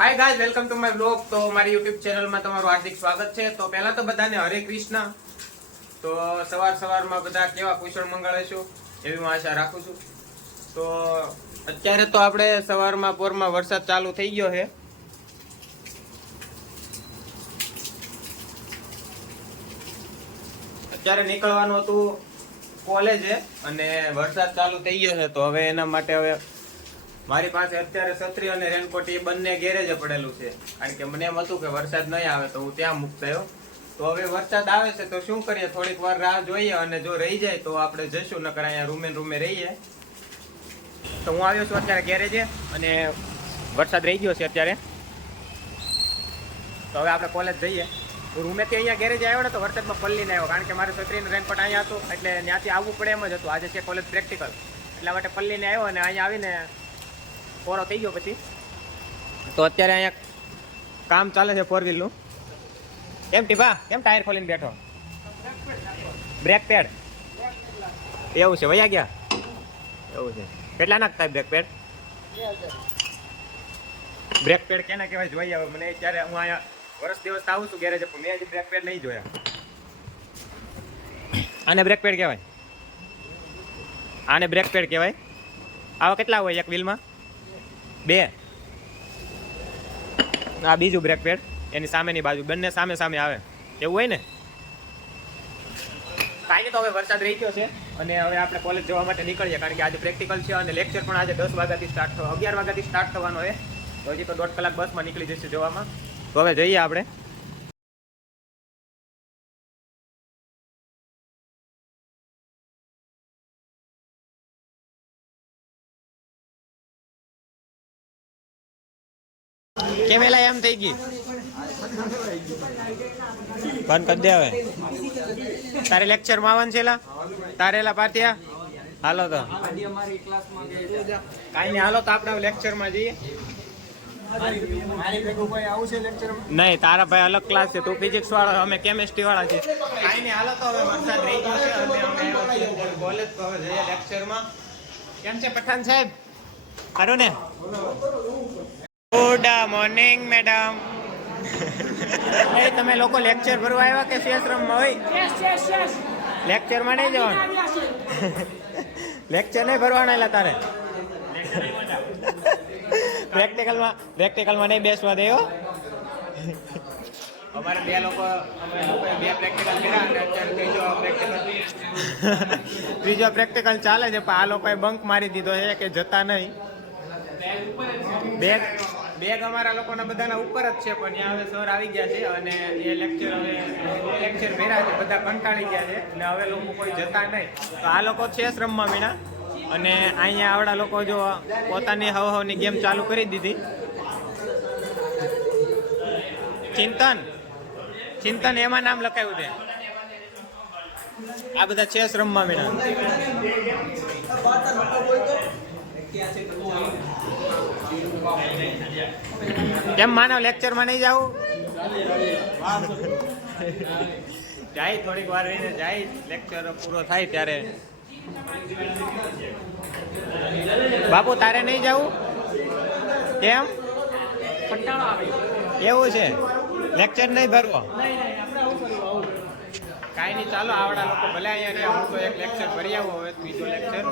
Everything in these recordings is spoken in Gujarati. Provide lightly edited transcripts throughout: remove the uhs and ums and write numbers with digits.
Hi guys, welcome to my blog. તો મારી યુટ્યુબ ચેનલમાં તમારું હાર્દિક સ્વાગત છે. તો પહેલા તો બધાને હરે કૃષ્ણ. તો સવારમાં બધા કેવા કુશળ મંગળ હશો એવી હું આશા રાખું છું. તો અત્યારે તો આપણે સવારમાં પોરમાં વરસાદ ચાલુ થઈ ગયો છે. અત્યારે નીકળવાનું હતું કોલેજે અને વરસાદ ચાલુ થઈ ગયો છે. તો હવે એના માટે મારી પાસે અત્યારે છત્રી અને રેનકોટ એ બંને ગેરેજે પડેલું છે. કારણ કે મને એમ હતું કે વરસાદ નહીં આવે તો હું ત્યાં મૂકતો આવ્યો. તો હવે વરસાદ આવે છે તો શું કરીએ, થોડીક વાર રાહ જોઈએ અને જો રહી જાય તો આપણે જઈશું, નકર અહીંયા રૂમે રહીએ. તો હું આવ્યો છું અત્યારે ગેરેજે અને વરસાદ રહી ગયો છે અત્યારે. તો હવે આપણે કોલેજ જઈએ. રૂમેથી અહીંયા ગેરેજ આવ્યો ને તો વરસાદમાં પલ્લીને આવ્યો, કારણ કે મારે છત્રી અને રેનકોટ અહીંયા હતું એટલે ત્યાંથી આવવું પડે એમ જ હતું. આજે છે કોલેજ પ્રેક્ટિકલ, એટલા માટે પલ્લીને આવ્યો અને અહીંયા આવીને પોરો થઈ ગયો. પછી તો અત્યારે અહીંયા કામ ચાલે છે 4 વ્હીલનું. કેમ ટીપા, કેમ ટાયર ખોલીને બેઠો? બ્રેક પેડ એવું છે, વયા ગયા એવું છે. કેટલા નાખતા બ્રેક પેડ? બ્રેક પેડ કેના કહેવાય જોઈ આવે મને. ત્યારે હું અહીંયા વર્ષ દિવસ આવું છું ગેરેજ, પણ મેં હજી બ્રેક પેડ નહીં જોયા. આને બ્રેક પેડ કહેવાય, આને બ્રેક પેડ કહેવાય. આવા કેટલા હોય એક વ્હીલમાં? 2. આ બીજું બ્રેક પેડ, એની સામેની બાજુ, બંને સામે આવે એવું હોય ને. કાંઈ નહીં, તો હવે વરસાદ રહી ગયો છે અને હવે આપણે કોલેજ જવા માટે નીકળીએ, કારણ કે આજે પ્રેક્ટિકલ છે અને લેક્ચર પણ આજે 10 વાગ્યાથી સ્ટાર્ટ થવા 11 વાગ્યાથી સ્ટાર્ટ થવાનો હોય. તો હજી તો 1.5 કલાક બસમાં નીકળી જશે જવામાં. તો હવે જઈએ આપણે. કેમેલા એમ થઈ ગઈ, બંધ કરી દે હવે. તારે લેક્ચરમાં આવવાનું છે તારેલા પાટિયા? હાલો તો કાંઈ નહીં, હાલો તો આપણે લેક્ચરમાં જઈએ. નહીં, તારા ભાઈ અલગ ક્લાસ છે, તું ફિઝિક્સ વાળો, અમે કેમેસ્ટ્રી વાળા છે. કાંઈ નહીં, હાલો તો હવે વરસાદ રહી ગયો છે અને અમે કોલેજ તો હવે જઈએ લેક્ચરમાં. કેમ છે પઠાણ સાહેબ? ખરું ને? Good morning madam. તમે લોકો લેક્ચર ભરવા આવ્યા કે શેષ રમવા હોય? લેક્ચરમાં નહીં જવાનું? લેક્ચર નહીં ભરવાના એટલે તારે પ્રેક્ટિકલમાં નહીં બેસવા દે. અમારે બે પ્રેક્ટિકલ કર્યા અને અત્યારે ત્રીજો પ્રેક્ટિકલ ચાલે છે, પણ આ લોકોએ બંક મારી દીધો છે કે જતા નહીં. બેગ અમારા લોકોના બધાના ઉપર જ છે, પણ ત્યાં હવે સર આવી ગયા છે અને એ લેક્ચર ભેરા છે, બધા કંટાળી ગયા છે એટલે હવે લોકો કોઈ જતા નહીં. તો આ લોકો ચેસ રમવા મીણા અને અહીંયા આવડા લોકો જો પોતાની હવની ગેમ ચાલુ કરી દીધી. ચિંતન એમાં નામ લખાયું છે. આ બધા ચેસ રમવા મીણા. કેમ માનવ લેક્ચરમાં નહીં જાવું? જાય થોડીક વાર રહીને જાય, લેક્ચર પૂરો થાય ત્યારે. બાપુ તારે નહીં જવું? કેમ? એવું છે, લેક્ચર નહીં ભરવો? કાંઈ નહીં, ચાલો આવડા લોકો ભલે અહીંયા રહ્યા, હું તો એક લેક્ચર ભરી આવું. હવે બીજો લેક્ચર.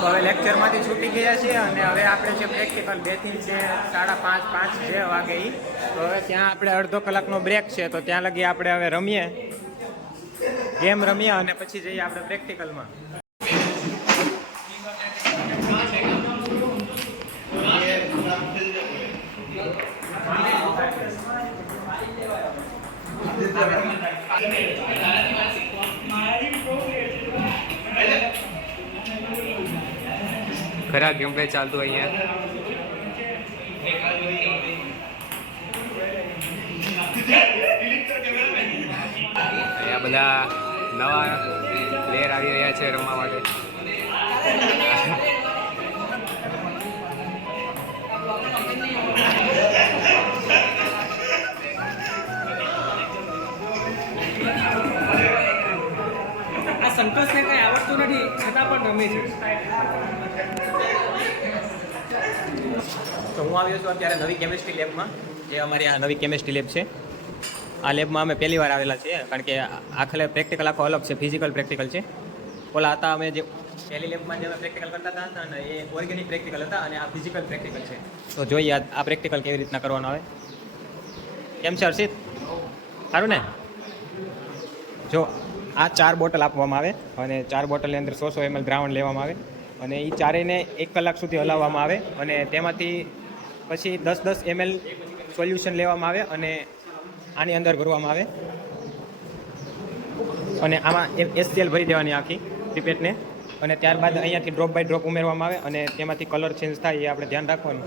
તો હવે લેક્ચરમાંથી છૂટી ગયા છીએ અને હવે આપણે છે પ્રેક્ટિકલ 2 થી 5:30 વાગે. તો હવે ત્યાં આપણે અડધો કલાકનો બ્રેક છે, તો ત્યાં લગી આપણે હવે ગેમ રમીએ અને પછી જઈએ આપણે પ્રેક્ટિકલમાં. ખરા ગેમ પ્લે ચાલતું અહીંયા. અહીંયા બધા નવા પ્લેયર આવી રહ્યા છે રમવા માટે. આ સંતોષને કઈ આવડતું નથી છતાં પણ રમે છે. તો હું આવ્યો છું અત્યારે નવી કેમિસ્ટ્રી લેબમાં, જે અમારી આ નવી કેમિસ્ટ્રી લેબ છે. આ લેબમાં અમે પહેલી વાર આવેલા છીએ, કારણ કે આખલે પ્રેક્ટિકલ આખો અલગ છે, ફિઝિકલ પ્રેક્ટિકલ છે. ઓલા હતા અમે જે પહેલી લેબમાં જે અમે પ્રેક્ટિકલ કરતા હતા ને એ ઓર્ગેનિક પ્રેક્ટિકલ હતા, અને આ ફિઝિકલ પ્રેક્ટિકલ છે. તો જોઈએ આ પ્રેક્ટિકલ કેવી રીતના કરવાનો આવે. કેમ છે હર્ષિત? સારું ને? જો આ 4 બોટલ આપવામાં આવે, અને 4 બોટલની અંદર 100 ml દ્રાવણ લેવામાં આવે, અને એ ચારેયને 1 કલાક સુધી હલાવવામાં આવે, અને તેમાંથી પછી 10 ml સોલ્યુશન લેવામાં આવે અને આની અંદર ભરવામાં આવે, અને આમાં HCl ભરી દેવાની આખી પિપેટને, અને ત્યારબાદ અહીંયાથી ડ્રોપ બાય ડ્રોપ ઉમેરવામાં આવે, અને તેમાંથી કલર ચેન્જ થાય એ આપણે ધ્યાન રાખવાનું.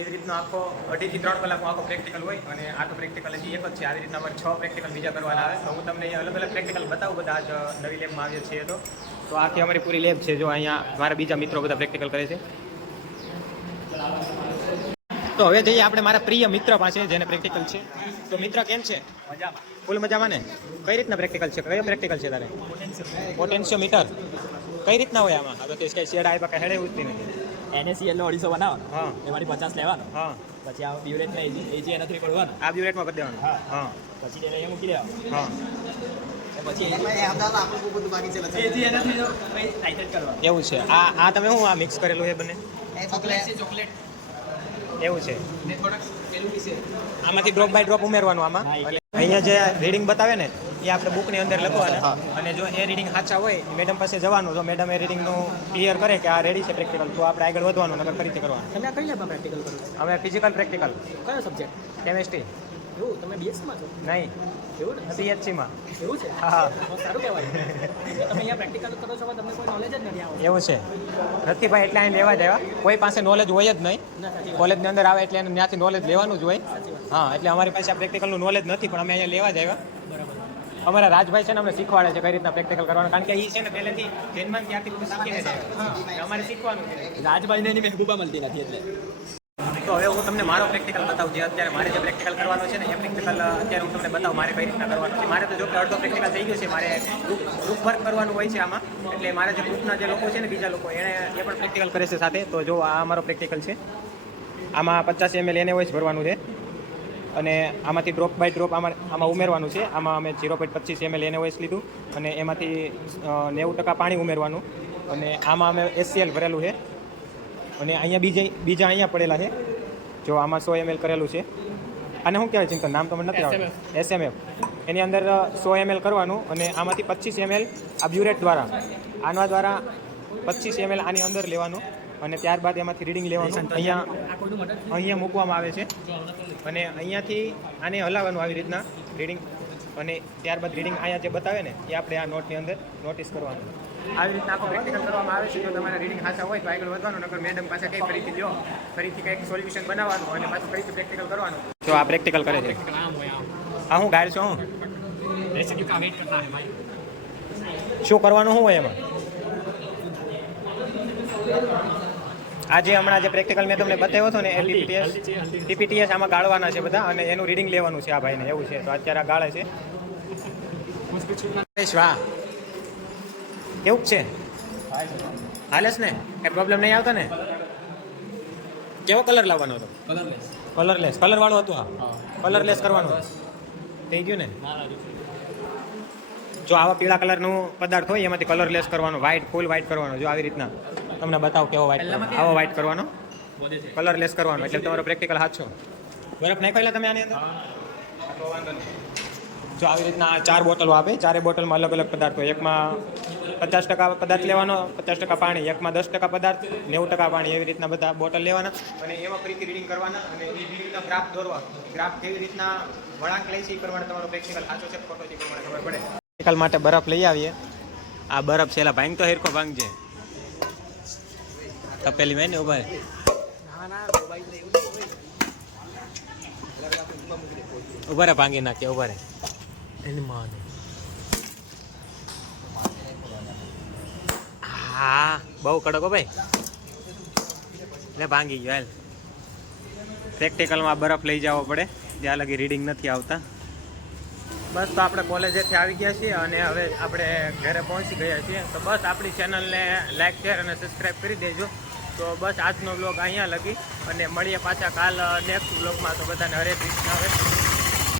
એવી રીતનો આખો 2 થી 3 કલાકનો આખો પ્રેક્ટિકલ હોય, અને આ તો પ્રેક્ટિકલ હજી એક જ છે. આવી રીતના અમારે 6 પ્રેક્ટિકલ બીજા કરવાના આવે. તો હું તમને અલગ અલગ પ્રેક્ટિકલ બતાવું બધા જ નવી લેબમાં આવીએ છીએ. તો આખી અમારી પૂરી લેબ છે. જો અહીંયા મારા બીજા મિત્રો બધા પ્રેક્ટિકલ કરે છે. તો હવે જઈએ આપણે મારા પ્રિય મિત્ર પાસે, જેને પ્રેક્ટિકલ છે. તો મિત્ર કેમ છે? મજામાં. ફૂલ મજામાં ને? કઈ રીતના પ્રેક્ટિકલ છે? કયો પ્રેક્ટિકલ છે તારે? પોટેન્શિયોમીટર. કઈ રીતના હોય આમાં? હવે તો કઈ શેડ આપ્યા, કઈ હેડે ઉઠતી નથી. NaCl નો 250 બનાવવાનો. હા. એમાંથી 50 લેવાનો. હા. પછી આ બ્યુરેટ ને AgNO3 પડવાનો. આ બ્યુરેટમાં કરી દેવાનું. હા. પછી તેને અહીંયા મૂકી દેવાનું. હા. પછી AgNO3 નો ટાઇટ્રેટ કરવાનો. એવું છે. આ તમે શું આ મિક્સ કરેલું છે બંને? ચોકલેટ. એવું છે. ને થોડાક પેલું છે. આમાંથી ડ્રોપ બાય ડ્રોપ ઉમેરવાનું આમાં. અહીંયા જે રીડિંગ બતાવે ને એ આપણે બુકની અંદર લખવાના, અને જો એ રીડિંગ સાચા હોય મેડમ પાસે જવાનું. જો મેડમ એ રીડિંગનું ક્લિયર કરે કે આ રેડી છે પ્રેક્ટિકલ, તો આપણે આગળ વધવાનું, નકર ફરીથી કરવાનું. તમે આ કઈ લેબમાં પ્રેક્ટિકલ કરો છો? અમે ફિઝિકલ પ્રેક્ટિકલ. કયો સબ્જેક્ટ? કેમિસ્ટ્રી. એવું તમે BSc માં છો? નહીં, એવું ને? CHC-માં. એવું છે? હા. બહુ સારું કહેવાય. તમે અહીંયા પ્રેક્ટિકલ કરો છો તમને કોઈ નોલેજ જ નથી આવતું. એવું છે. નથી ભાઈ, એટલે અહીં લેવા દેવા. કોઈ પાસે નોલેજ હોય જ નહીં. કોલેજની અંદર આવે એટલે એને ત્યાંથી નોલેજ લેવાનું જ હોય. હા, એટલે અમારી પાસે આ પ્રેક્ટિકલનું નોલેજ નથી, પણ અમે અહીંયા લેવા જ આવ્યા. અમારા રાજભાઈ છે ને અમને શીખવાડે છે કઈ રીતના પ્રેક્ટિકલ કરવાનું, કારણ કે એ છે ને પહેલેથી જન્મથી ત્યાંથી બધું શીખીને જાય. અમારે શીખવાનું છે. રાજભાઈને એની મહેબૂબા મળતી નથી એટલે. તો હવે હું તમને મારો પ્રેક્ટિકલ બતાવું. જે અત્યારે મારે જે પ્રેક્ટિકલ કરવાનો છે ને એ પ્રેક્ટિકલ અત્યારે હું તમને બતાવું મારે કઈ રીતના કરવાનું છે. મારે તો જો કે અડધો પ્રેક્ટિકલ થઈ ગયું છે. મારે ગ્રુપ વર્ક કરવાનું હોય છે આમાં, એટલે મારા જે ગ્રુપના જે લોકો છે ને બીજા લોકો એ પણ પ્રેક્ટિકલ કરે છે સાથે. તો જો આ અમારો પ્રેક્ટિકલ છે. આમાં 50 ml NaOH ભરવાનું છે, અને આમાંથી ડ્રોપ બાય ડ્રોપ આમાં ઉમેરવાનું છે. આમાં અમે 0.25 ml NaOH લીધું, અને એમાંથી 90% પાણી ઉમેરવાનું, અને આમાં અમે HCl ભરેલું છે, અને અહીંયા બીજા અહીંયા પડેલા છે. જો આમાં 100 ml કરેલું છે. આને શું કહેવાય ચિંતન? નામ તો મને નથી આવડતું. SMF. એની અંદર 100 ml કરવાનું, અને આમાંથી 25 ml આ બ્યુરેટ દ્વારા, આના દ્વારા 25 ml આની અંદર લેવાનું, અને ત્યારબાદ એમાંથી રીડિંગ લેવાનું. અહીંયા મૂકવામાં આવે છે, અને અહીંયાથી આને હલાવવાનું આવી રીતના રીડિંગ, અને ત્યારબાદ રીડિંગ અહીંયા જે બતાવે ને એ આપણે આ નોટની અંદર નોટિસ કરવાનું. આવી રીતના આખો પ્રેક્ટિકલ કરવામાં આવે છે. જો તમારા રીડિંગ સાચા હોય તો આગળ વધવાનું, નકર મેડમ પાસે કંઈ ફરીથી લો, ફરીથી કંઈક સોલ્યુશન બનાવવાનું, અને પાછું ફરીથી પ્રેક્ટિકલ કરવાનું. જો આ પ્રેક્ટિકલ કરે છે. હા, હું ગાયલ છું. શું કરવાનું શું હોય એમાં? આજે હમણાં જે પ્રેક્ટિકલ મેં તમને બતાવ્યો હતો ને એ TPTS આમાં ગાળવાના છે બધા, અને એનું રીડિંગ લેવાનું છે આ ભાઈને. એવું છે. તો અત્યારે આ ગાળે છે. વાહ, કેવું છે? હાલેસ ને? કઈ પ્રોબ્લેમ નહીં આવતો ને? કેવો કલર લાવવાનો હતો? કલરલેસ. કલર વાળું હતું? હા, કલરલેસ કરવાનું થઈ ગયું ને? જો આવા પીળા કલરનું પદાર્થ હોય એમાંથી કલરલેસ કરવાનો, વ્હાઇટ, ફૂલ વ્હાઇટ કરવાનો. જો આવી રીતના તમને બતાવો કેવો વ્હાઇટ, આવો વ્હાઇટ કરવાનો, કલરલેસ કરવાનો, એટલે તમારો પ્રેક્ટિકલ હાથો. બરફ નાખેલા તમે આની અંદર? તો વાંધો નહીં. જો આવી રીતના 4 બોટલો આપે. 4 બોટલમાં અલગ અલગ પદાર્થ હોય. એકમાં 50% પદાર્થ લેવાનો, 50% પાણી, એકમાં 10% પદાર્થ, 90% પાણી. એવી રીતના બધા બોટલ લેવાના, અને એમાં ફરીથી રીડિંગ કરવાના, અને એ રીડિંગનો ગ્રાફ દોરવાનો. ગ્રાફ કેવી રીતના વળાંક લઈ છે એ પ્રમાણે તમારો પ્રેક્ટિકલ સાચો છે ખોટો છે એ પ્રમાણે ખબર પડે. પ્રેક્ટિકલ માટે બરફ લઈ આવીએ. આ બરફ છે, એલા ભાંગ તો હેરખો ભાંગજે. તપેલી મેં ને ઉભા રે. ઉભા રે, ભાંગી નાખીએ. ઉભા રે. હા, બહુ કડક હો ભાઈ. એટલે ભાંગી ગયો. હાલ, પ્રેક્ટિકલમાં બરફ લઈ જવો પડે, જ્યાં લગી રીડિંગ નથી આવતા. બસ, તો આપણે કોલેજેથી આવી ગયા છીએ, અને હવે આપણે ઘરે પહોંચી ગયા છીએ. તો બસ આપણી ચેનલને લાઈક, શેર અને સબસ્ક્રાઈબ કરી દેજો. તો બસ આજનો બ્લોગ અહીંયા લગી અને મળીએ પાછા કાલ નેક્સ્ટ બ્લોગમાં. તો બધાને હરે કૃષ્ણ. હવે